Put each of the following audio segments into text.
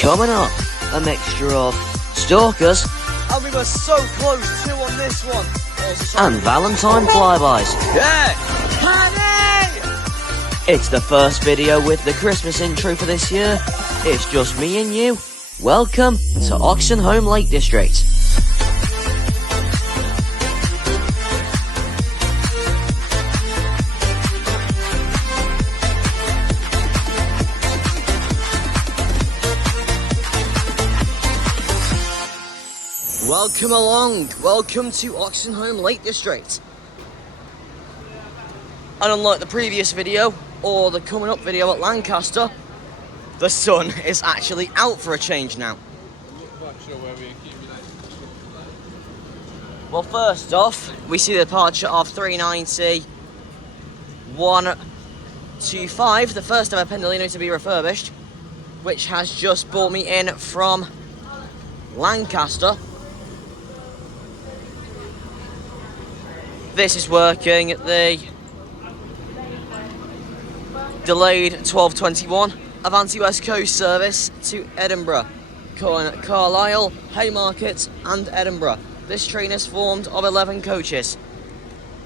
Coming up, a mixture of stalkers And we were so close too on this one. and Valentine flybys. Yeah! Honey! It's the first video with the Christmas intro for this year. It's just me and you. Welcome to Oxenholme Lake District. Welcome along. Welcome to Oxenholme Lake District. And unlike the previous video, or the coming up video at Lancaster, the sun is actually out for a change now. Well, first off, we see the departure of 390 125, the first ever Pendolino to be refurbished, which has just brought me in from Lancaster. This is working at the delayed 1221 Avanti West Coast service to Edinburgh, Carlisle, Haymarket and Edinburgh. This train is formed of 11 coaches.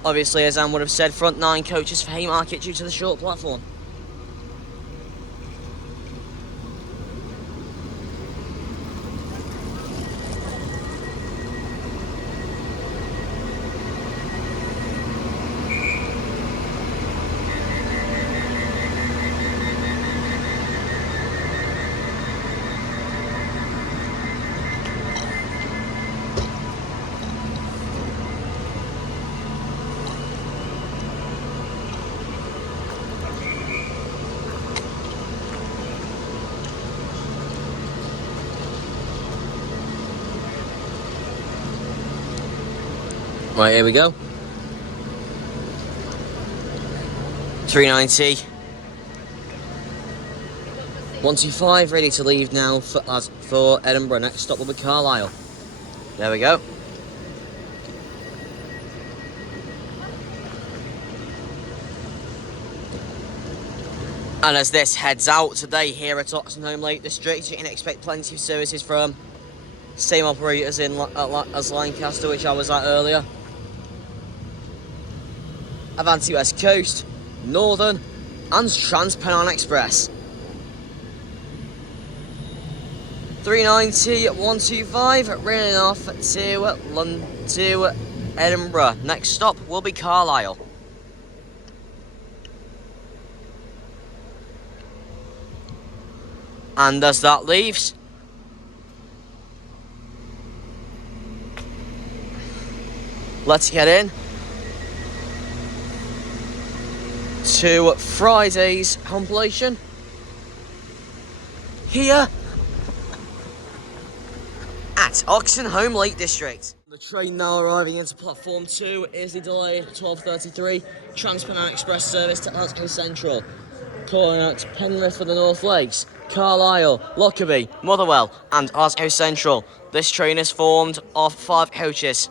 Obviously, as Anne would have said, front 9 coaches for Haymarket due to the short platform. Right, here we go. 390. 125, ready to leave now for Edinburgh. Next stop will be Carlisle. There we go. And as this heads out today here at Oxenholme Lake District, you can expect plenty of services from same operators as Lancaster, which I was at earlier. Avanti West Coast, Northern and Trans-Pennine Express. 390 125 running off to Edinburgh. Next stop will be Carlisle. And as that leaves, let's get in to Friday's compilation here at Oxenholme Lake District. The train now arriving into platform 2 is the delayed 1233 Trans-Pennine Express service to Glasgow Central, calling out Penrith for the North Lakes, Carlisle, Lockerbie, Motherwell and Glasgow Central. This train is formed of 5 coaches.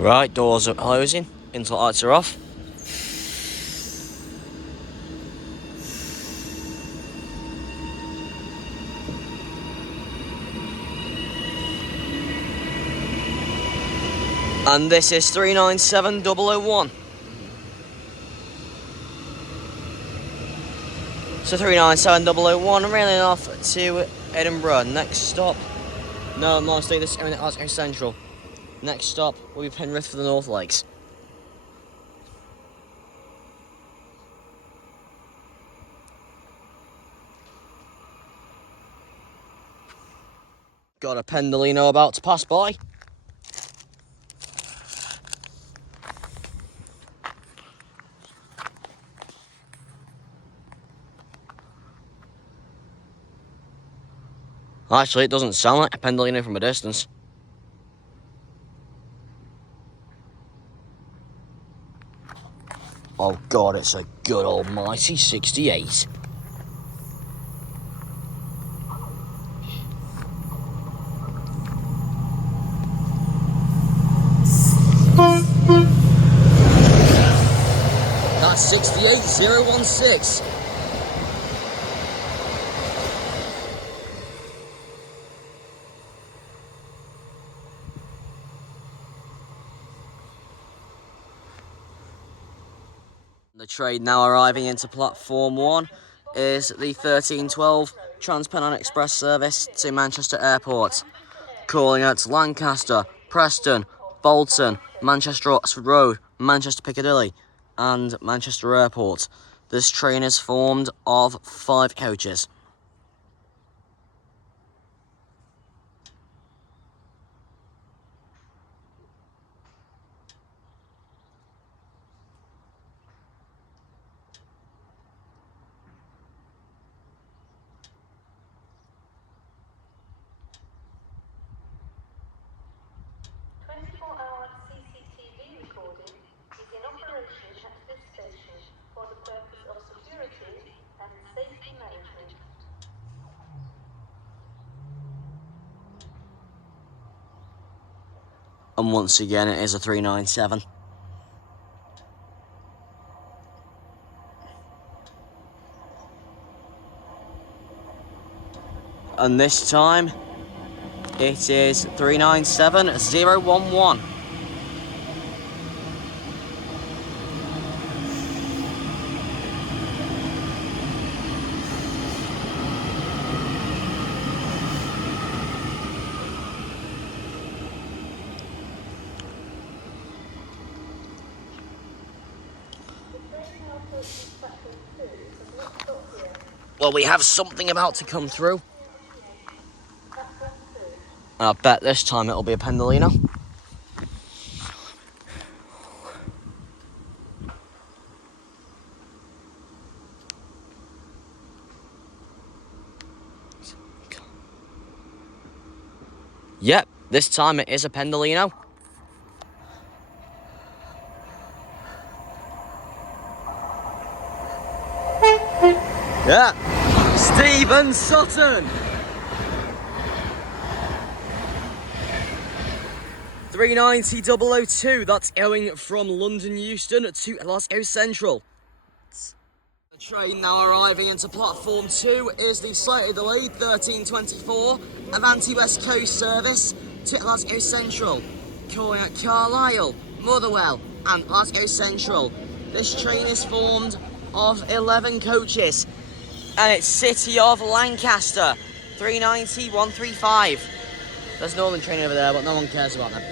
Right, doors are closing, intake lights are off. And this is 397001. So 397001, railing off to Edinburgh. Next stop, no, I'm not staying this at Glasgow Central. Next stop will be Penrith for the North Lakes. Got a Pendolino about to pass by. Actually, it doesn't sound like a Pendolino from a distance. Oh God, it's a good almighty 68. That's 68016. The train now arriving into platform 1 is the 1312 Transpennine Express service to Manchester Airport, calling at Lancaster, Preston, Bolton, Manchester Oxford Road, Manchester Piccadilly and Manchester Airport. This train is formed of 5 coaches. And once again, it is a 397. And this time, it is 397011. Well, we have something about to come through. And I bet this time it'll be a Pendolino. Yep, this time it is a Pendolino. Yeah, Stephen Sutton. 390,002, that's going from London Euston to Glasgow Central. The train now arriving into platform 2 is the slightly delayed 1324 Avanti West Coast service to Glasgow Central, calling at Carlisle, Motherwell and Glasgow Central. This train is formed of 11 coaches and it's City of Lancaster, 390-135. There's Northern train over there, but no one cares about them.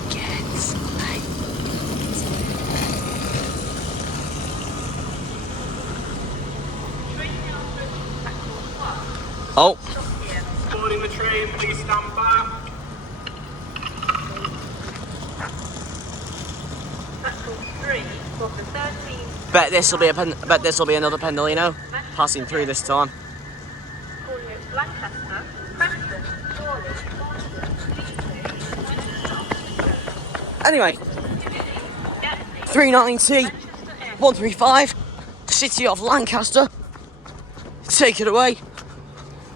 gets late. Oh. Boarding the train, please stand back. Platform 3 for the 13. Bet this will be another Pendolino passing through this time. Calling at Lancaster, Preston, Chorley, Anyway, 390, 135, City of Lancaster. Take it away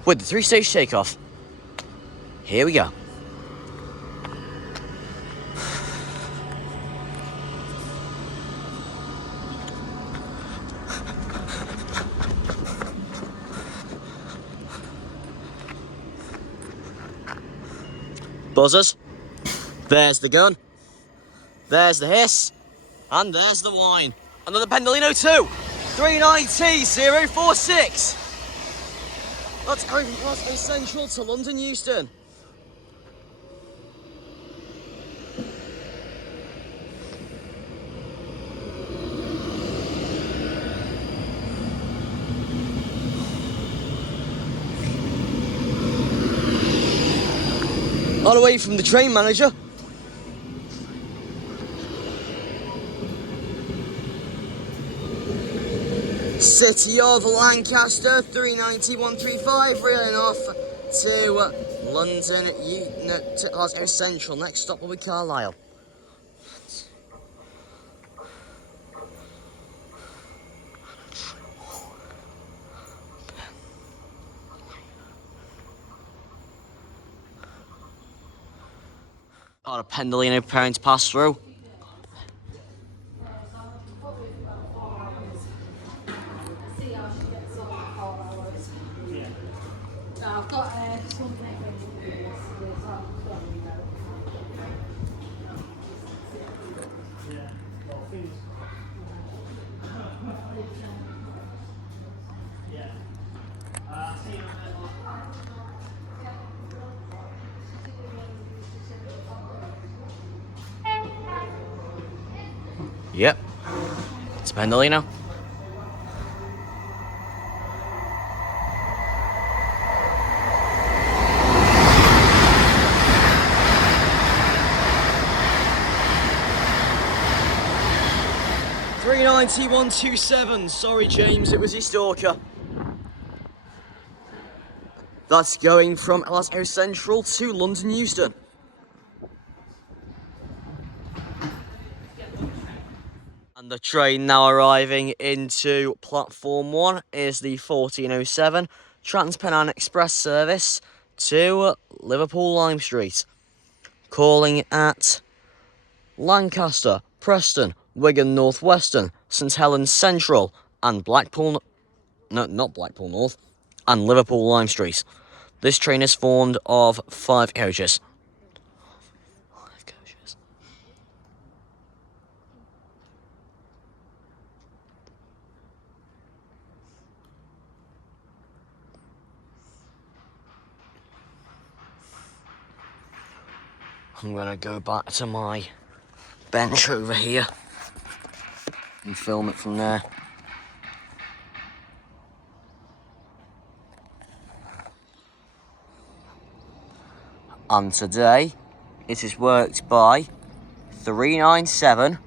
with the 3-stage takeoff. Here we go. Buzzers. There's the gun. There's the hiss. And there's the wine. Another Pendolino 2. 390-046. That's going from Glasgow Central to London Euston. All away from the train manager. City of Lancaster, 390-135, reeling off to London, to Glasgow Central. Next stop will be Carlisle. Got a Pendolino preparing to pass through. I've got something. Yep, it's a Pendolino. $390-127. Sorry, James, it was your stalker. That's going from Glasgow Central to London Euston. And the train now arriving into platform 1 is the 1407 Trans-Pennine Express service to Liverpool Lime Street. Calling at Lancaster, Preston, Wigan North Western, St Helens Central, and Blackpool, no, not Blackpool North, and Liverpool Lime Street. This train is formed of 5 coaches. I'm gonna go back to my bench over here and film it from there. And today it is worked by 397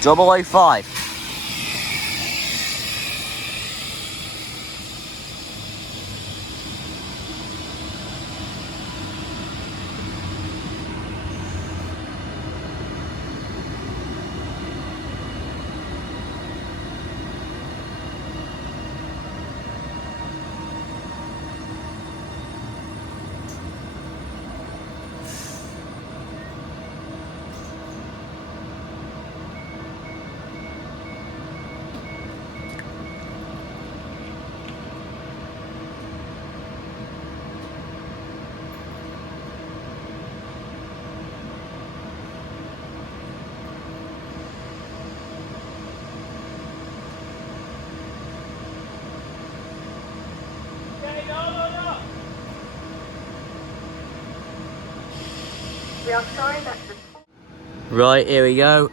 005. We are sorry that the... Right, here we go.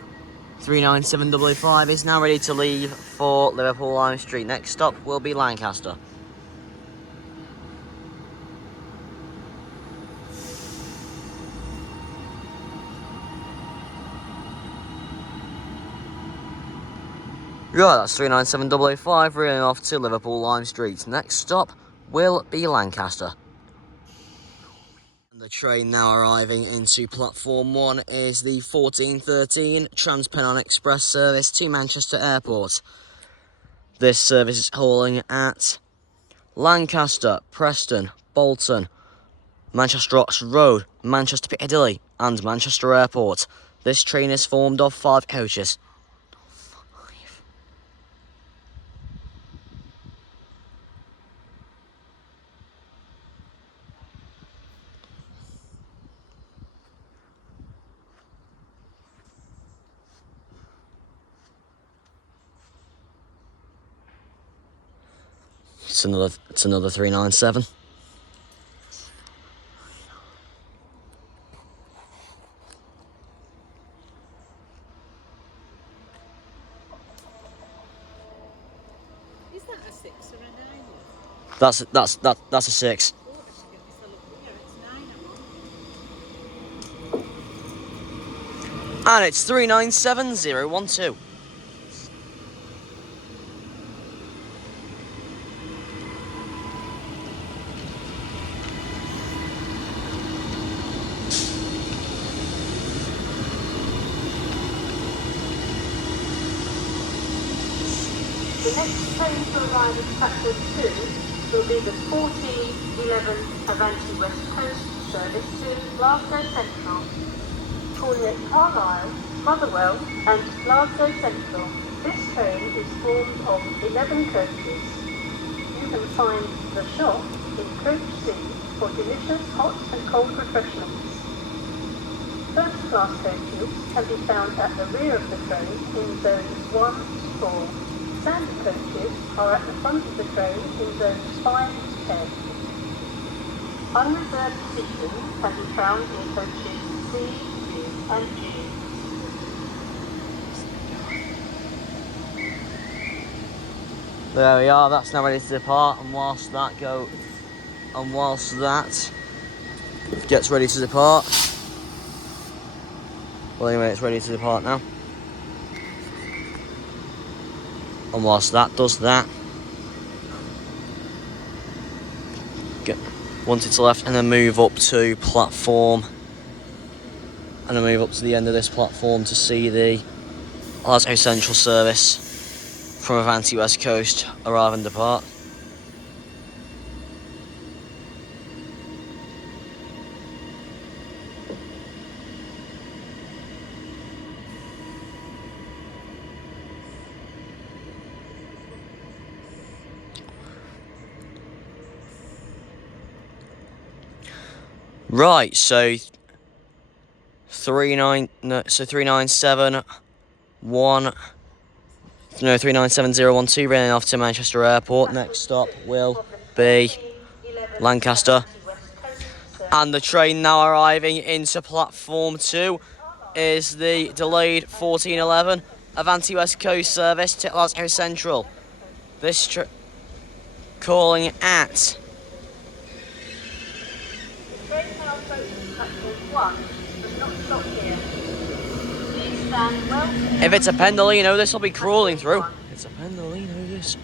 39755 is now ready to leave for Liverpool Lime Street. Next stop will be Lancaster. Right, that's 39755, reeling off to Liverpool Lime Street. Next stop will be Lancaster. The train now arriving into platform 1 is the 1413 Transpennine Express service to Manchester Airport. This service is hauling at Lancaster, Preston, Bolton, Manchester Oxford Road, Manchester Piccadilly and Manchester Airport. This train is formed of 5 coaches. It's another 397. Is that a 6 or a 9? That's a 6. Oh, I should give this a look here. It's 9, And it's 397012. The next train to arrive at platform 2 will be the 1411 Avanti West Coast service to Glasgow Central, calling at Carlisle, Motherwell and Glasgow Central. This train is formed of 11 coaches. You can find the shop in Coach C for delicious hot and cold refreshments. First class coaches can be found at the rear of the train in zones 1 to 4. Standard coaches are at the front of the train in zones 5 to 10. Unreserved seating can be found in coaches C, D and G. There we are, that's now ready to depart, and whilst that gets ready to depart. Well, anyway, it's ready to depart now. And whilst that does that, get once it's left, and then move up to platform, and then move up to the end of this platform to see the Glasgow Central service from Avanti West Coast arrive and depart. Right, so 3977012 running off to Manchester Airport. Next stop will be Lancaster. And the train now arriving into platform 2 is the delayed 1411 Avanti West Coast service to Glasgow Central. This calling at... Train now approaching platform 1 does not stop here. Please stand well. If it's a Pendolino, this will be crawling through. It's a Pendolino, this.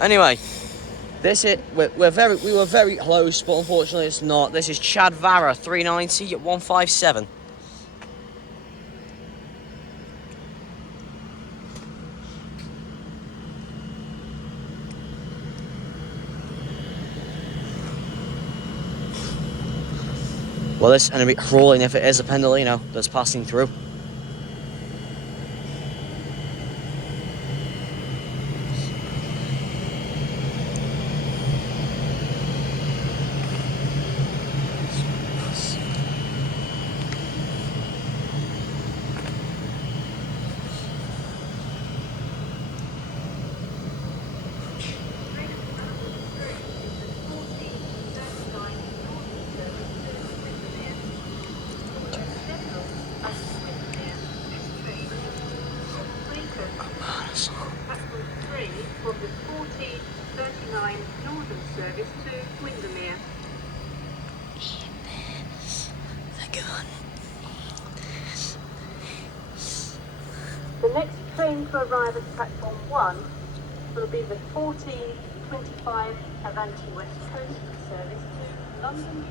Anyway, we were very close, but unfortunately it's not. This is Chad Vara, 390 at 157. Well, this and a bit crawling if it is a Pendolino that's passing through. Platform 3 from the 1439 Northern service to Windermere. The next train to arrive at platform 1 will be the 1425 Avanti West Coast service to London,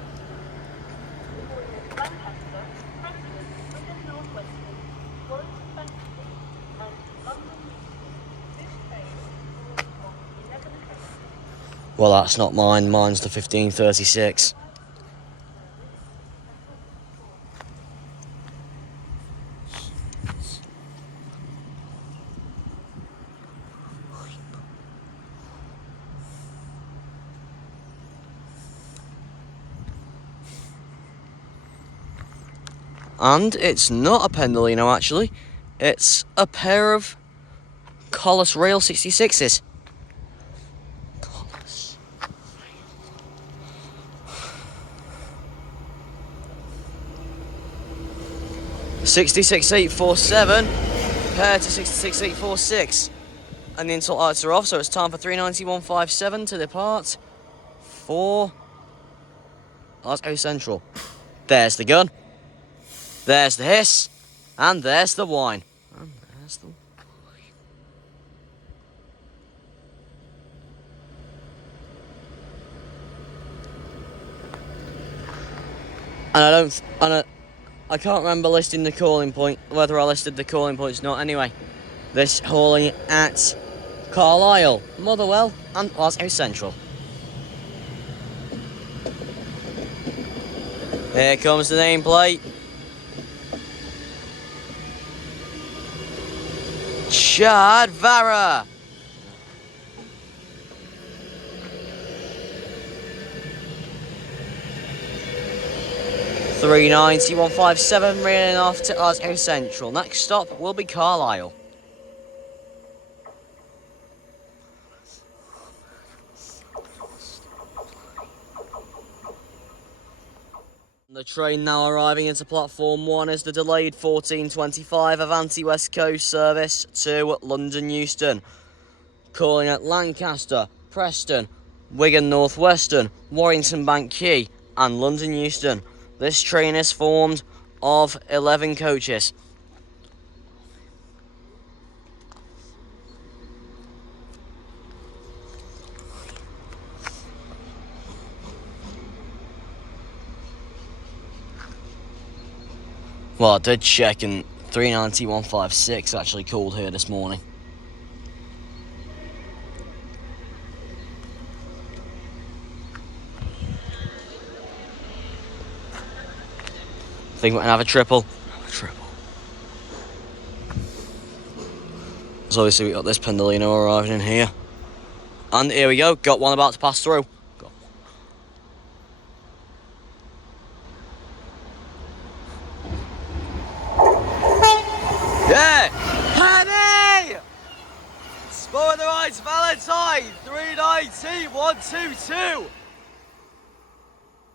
calling at Lancaster, Preston, Wigan North Western, Warrington Bankston, and London Euston. This train will be on 11:20. Well, that's not mine. Mine's the 1536. And it's not a Pendolino, actually. It's a pair of Collis Rail 66s. 66847 paired to 66846, and the insult lights are off, so it's time for 39157 to depart for Glasgow Central. There's the gun, there's the hiss, and there's the wine. And there's the I can't remember listing the calling point, whether I listed the calling points or not. Anyway, this hauling at Carlisle, Motherwell, and Glasgow Central. Here comes the nameplate. Chad Vara. $390,157 reeling off to Glasgow Central. Next stop will be Carlisle. The train now arriving into platform 1 is the delayed 1425 Avanti West Coast service to London Euston, calling at Lancaster, Preston, Wigan North Western, Warrington Bank Quay, and London Euston. This train is formed of 11 coaches. Well, I did check, and 39156 actually called here this morning. I think we're going to have a triple. So obviously we got this Pendolino arriving in here. And here we go, got one about to pass through. Yeah! Penny! Spur of the right, Valentine, 390,122.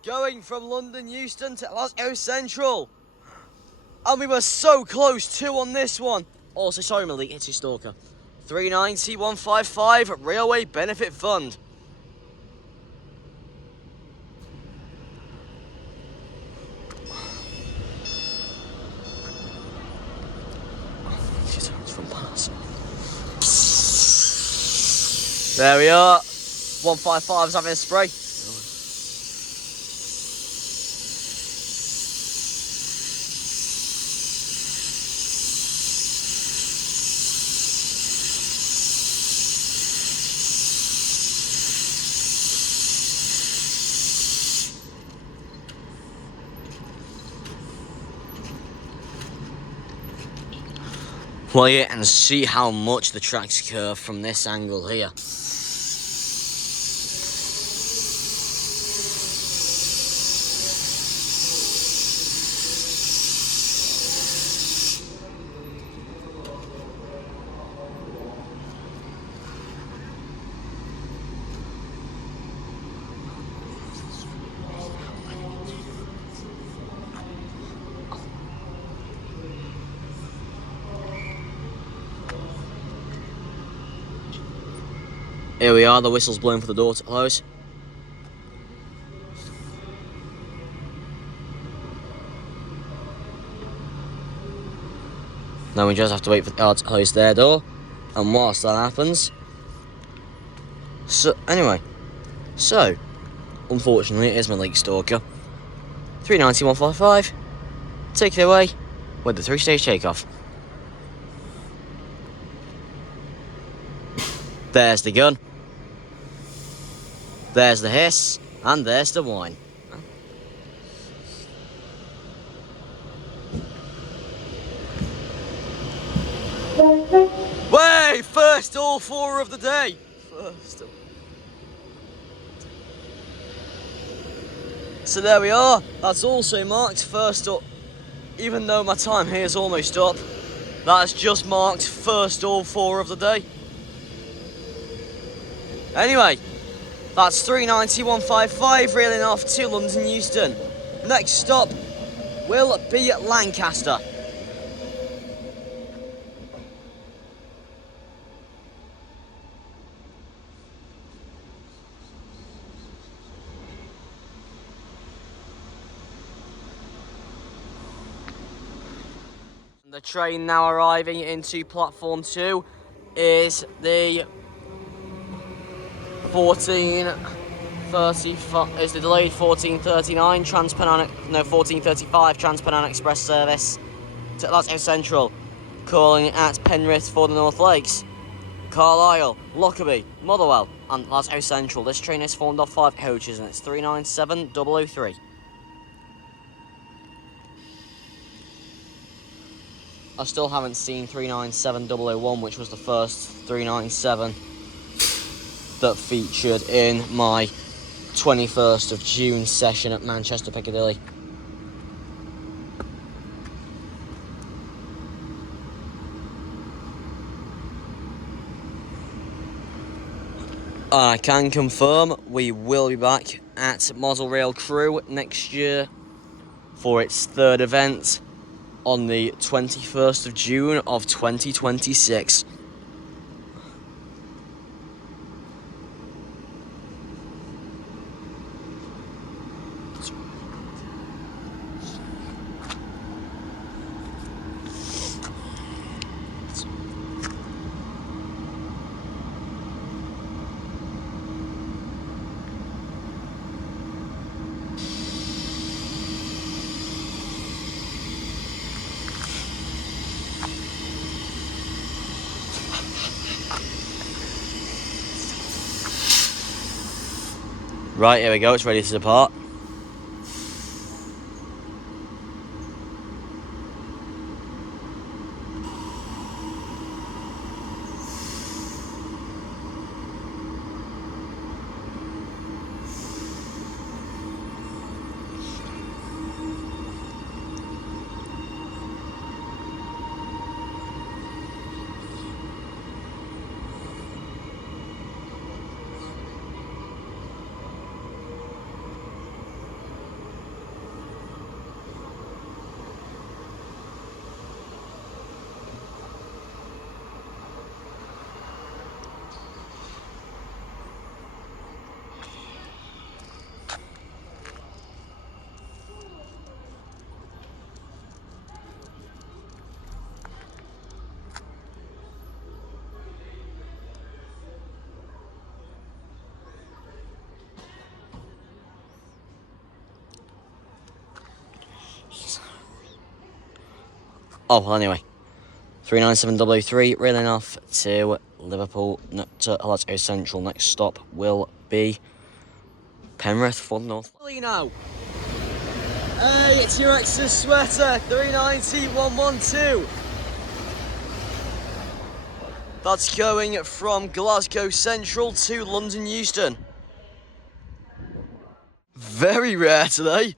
Going from London Euston to Glasgow Central. And we were so close too on this one. Also, sorry Malik, it's your stalker. 390,155 Railway Benefit Fund. There we are. 155's having a spray. Well, yeah, and see how much the tracks curve from this angle here. Here we are, the whistle's blowing for the door to close. Now we just have to wait for the car to close their door. And whilst that happens... So, unfortunately, it is my Lake Stalker. 390-155. Take it away with the 3-stage takeoff. There's the gun. There's the hiss. And there's the whine. Way! First all 4 of the day. So there we are. That's also marked first up. Even though my time here is almost up, that's just marked first all 4 of the day. Anyway, that's 390-155 reeling off to London Euston. Next stop will be at Lancaster. The train now arriving into platform 2 is the 1435 is the delayed 1439 1435 Trans-Pennine Express service to Glasgow Central, calling at Penrith for the North Lakes, Carlisle, Lockerbie, Motherwell and Glasgow Central. This train is formed of 5 coaches and it's 397-003. I still haven't seen 397-001, which was the first 397 that featured in my 21st of June session at Manchester Piccadilly. I can confirm we will be back at Model Rail Crew next year for its 3rd event on the 21st of June of 2026. Right, here we go, it's ready to depart. Oh, well, anyway. 397-003, reeling off to Liverpool, to Glasgow Central. Next stop will be Penrith for North. Now. Hey, it's your extra sweater, 390-112. That's going from Glasgow Central to London Euston. Very rare today.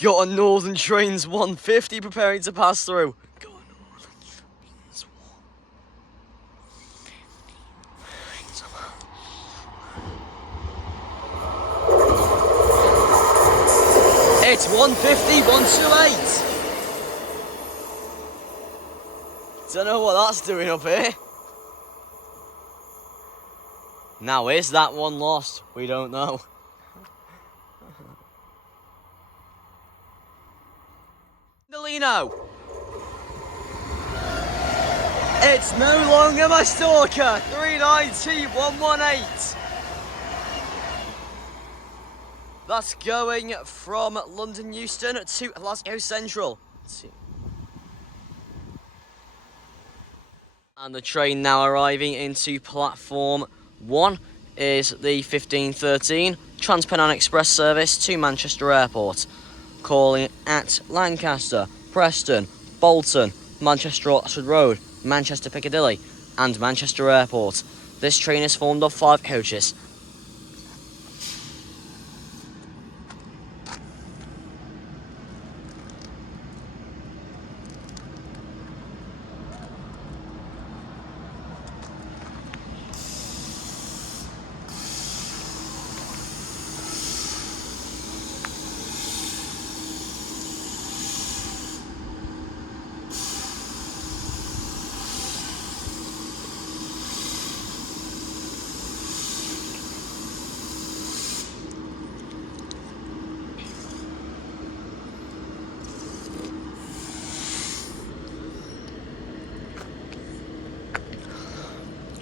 Got a Northern Trains 150 preparing to pass through. Got a Northern Trains 150. It's 150, 128. Don't know what that's doing up here. Now, is that one lost? We don't know. Delino! It's no longer my stalker! 390-118! That's going from London Euston to Glasgow Central. And the train now arriving into platform 1 is the 1513 Transpennine Express service to Manchester Airport, calling at Lancaster, Preston, Bolton, Manchester Oxford Road, Manchester Piccadilly and Manchester Airport. This train is formed of 5 coaches.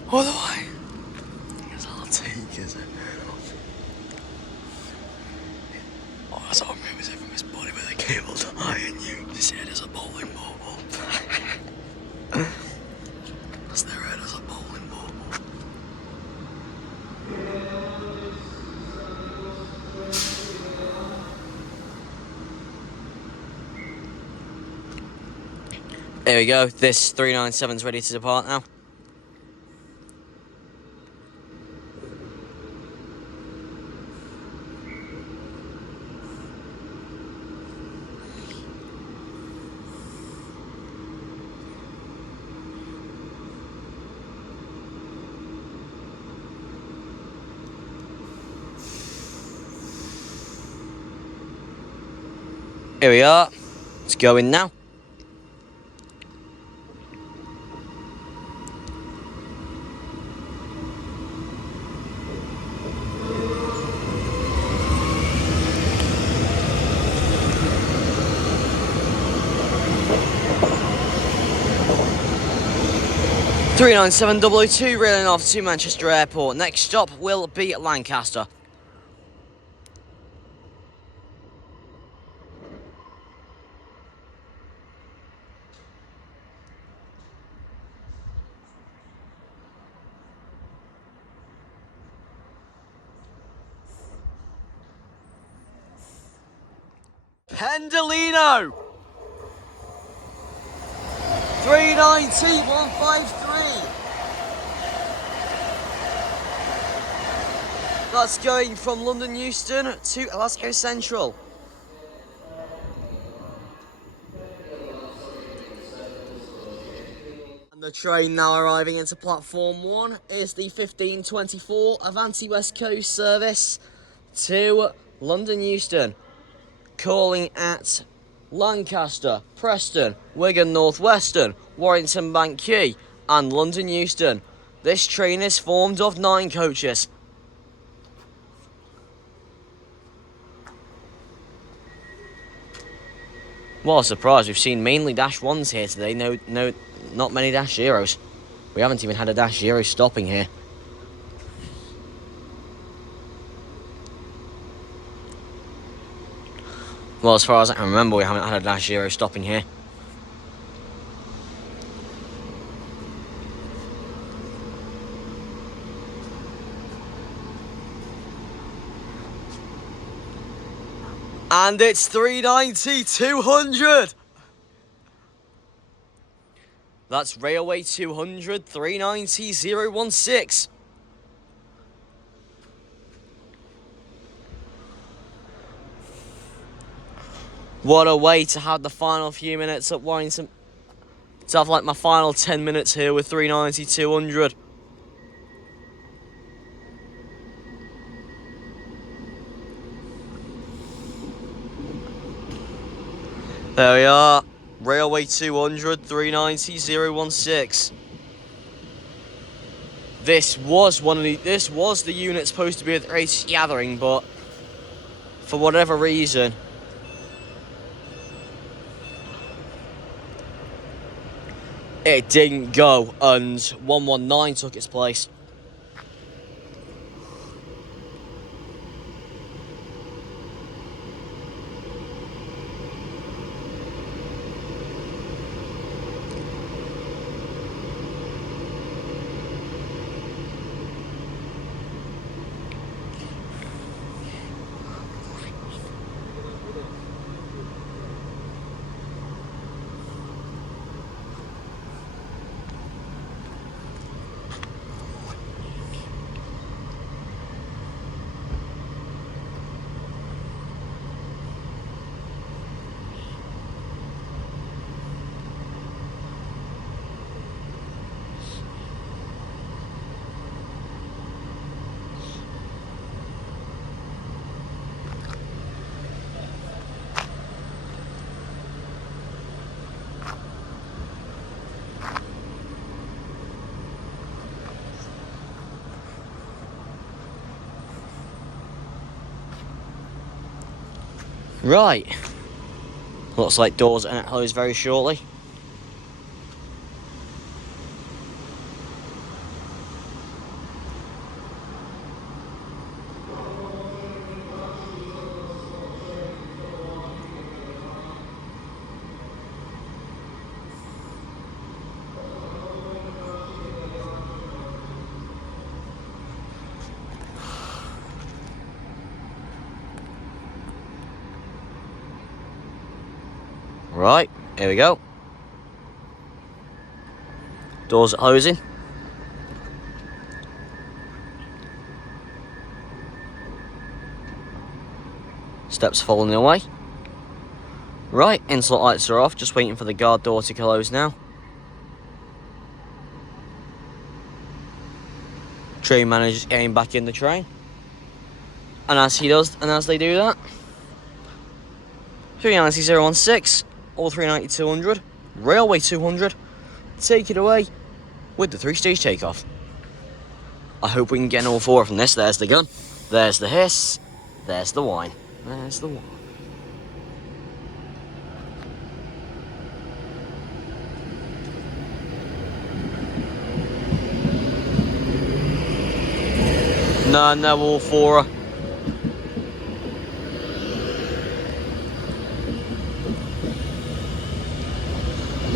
What do I? Because I'll take it. Oh, that's what moves it from his body with a cable tie and you see it as a bowling ball. That's their head as a bowling ball. There we go, this 397's ready to depart now. Here we are, it's going now. (397-002) railing off to Manchester Airport. Next stop will be Lancaster. Pendolino! 390-153. That's going from London Euston to Glasgow Central. And the train now arriving into platform 1 is the 1524 Avanti West Coast service to London Euston, calling at Lancaster, Preston, Wigan North Western, Warrington Bank Quay and London Euston. This train is formed of 9 coaches. What a surprise, we've seen mainly Dash 1s here today, not many Dash 0s. We haven't even had a Dash 0 stopping here. Well, as far as I can remember, we haven't had a Dash 0 stopping here. And it's 390-200. That's Railway 200, 390-016. What a way to have the final few minutes at Warrington. To have like my final 10 minutes here with 390-200. There we are, Railway 200, 390-016. This was the unit supposed to be at the race gathering, but for whatever reason, it didn't go, and 119 took its place. Right. Looks like doors are going to close very shortly. Right, here we go. Doors are closing. Steps falling away. Right, interlock lights are off, just waiting for the guard door to close now. Train manager's getting back in the train. And as he does, and as they do that, 390-016, or 390-200, Railway 200, take it away with the 3-stage takeoff. I hope we can get an all four from this. There's the gun, there's the hiss, there's the whine, there's the whine. No, all four.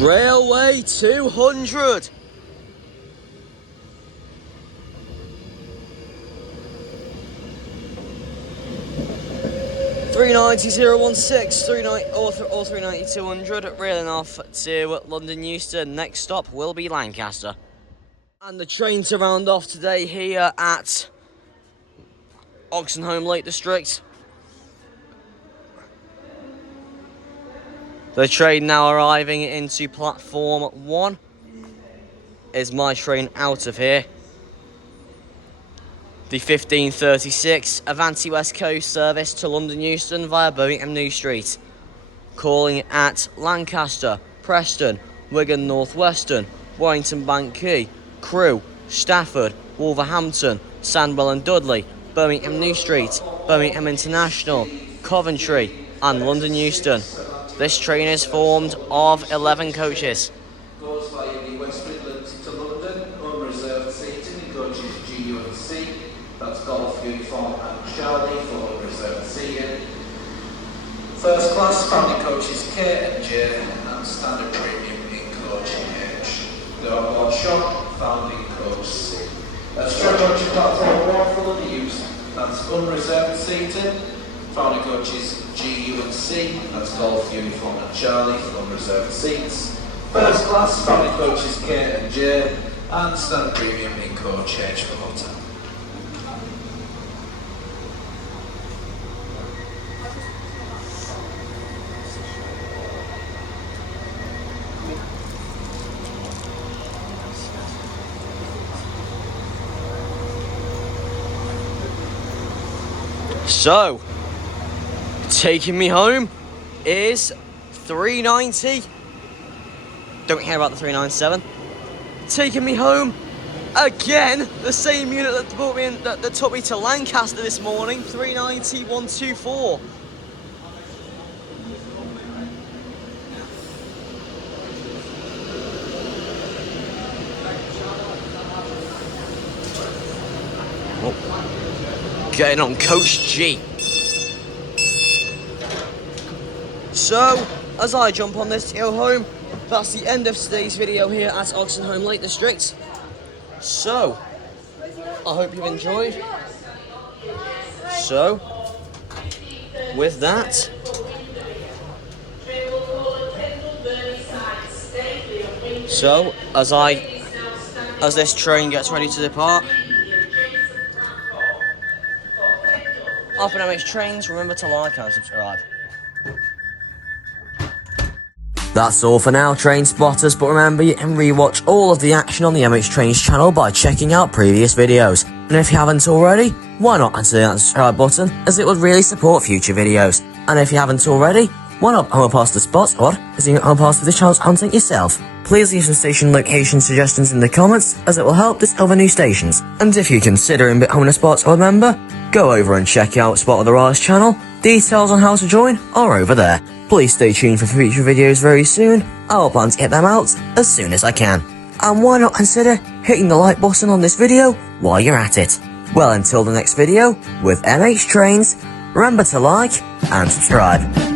Railway 200. or 390-200, railing off to London Euston. Next stop will be Lancaster. And the train to round off today here at Oxenholme Lake District. The train now arriving into platform 1 is my train out of here. The 1536 Avanti West Coast service to London Euston via Birmingham New Street. Calling at Lancaster, Preston, Wigan North Western, Warrington Bank Quay, Crewe, Stafford, Wolverhampton, Sandwell and Dudley, Birmingham New Street, Birmingham International, Coventry and London Euston. This train is formed of 11 coaches. Goes via the West Midlands to London, unreserved seating in coaches G, U and C. That's Golf, Uniform and Charlie for unreserved seating. First class family coaches K and J and standard premium in coach H. The onboard shop found in coach C. Extra coach platform 1 for London use. That's unreserved seating. Found coaches G, U and C, that's Golf, Uniform and Charlie for unreserved seats. First class, family coaches K and J, and standard premium in coach H for hotel. So, taking me home is 390. Don't care about the 397. Taking me home Again, the same unit that brought me in, that took me to Lancaster this morning, 390 124. Getting on Coach G. So, as I jump on this to go home, that's the end of today's video here at Oxenholme Lake District. So, I hope you've enjoyed. So, with that, as this train gets ready to depart, off and MH Trains, remember to like and subscribe. That's all for now, train spotters, but remember you can rewatch all of the action on the MH Trains channel by checking out previous videos. And if you haven't already, why not consider that subscribe button, as it would really support future videos. And if you haven't already, why not come past the spot, or as you come past the channel's content yourself. Please leave some station location suggestions in the comments, as it will help discover new stations. And if you're considering becoming a Spots Odd member, go over and check out Spot of the Rise channel. Details on how to join are over there. Please stay tuned for future videos very soon. I will plan to get them out as soon as I can. And why not consider hitting the like button on this video while you're at it. Well, until the next video with MH Trains, remember to like and subscribe.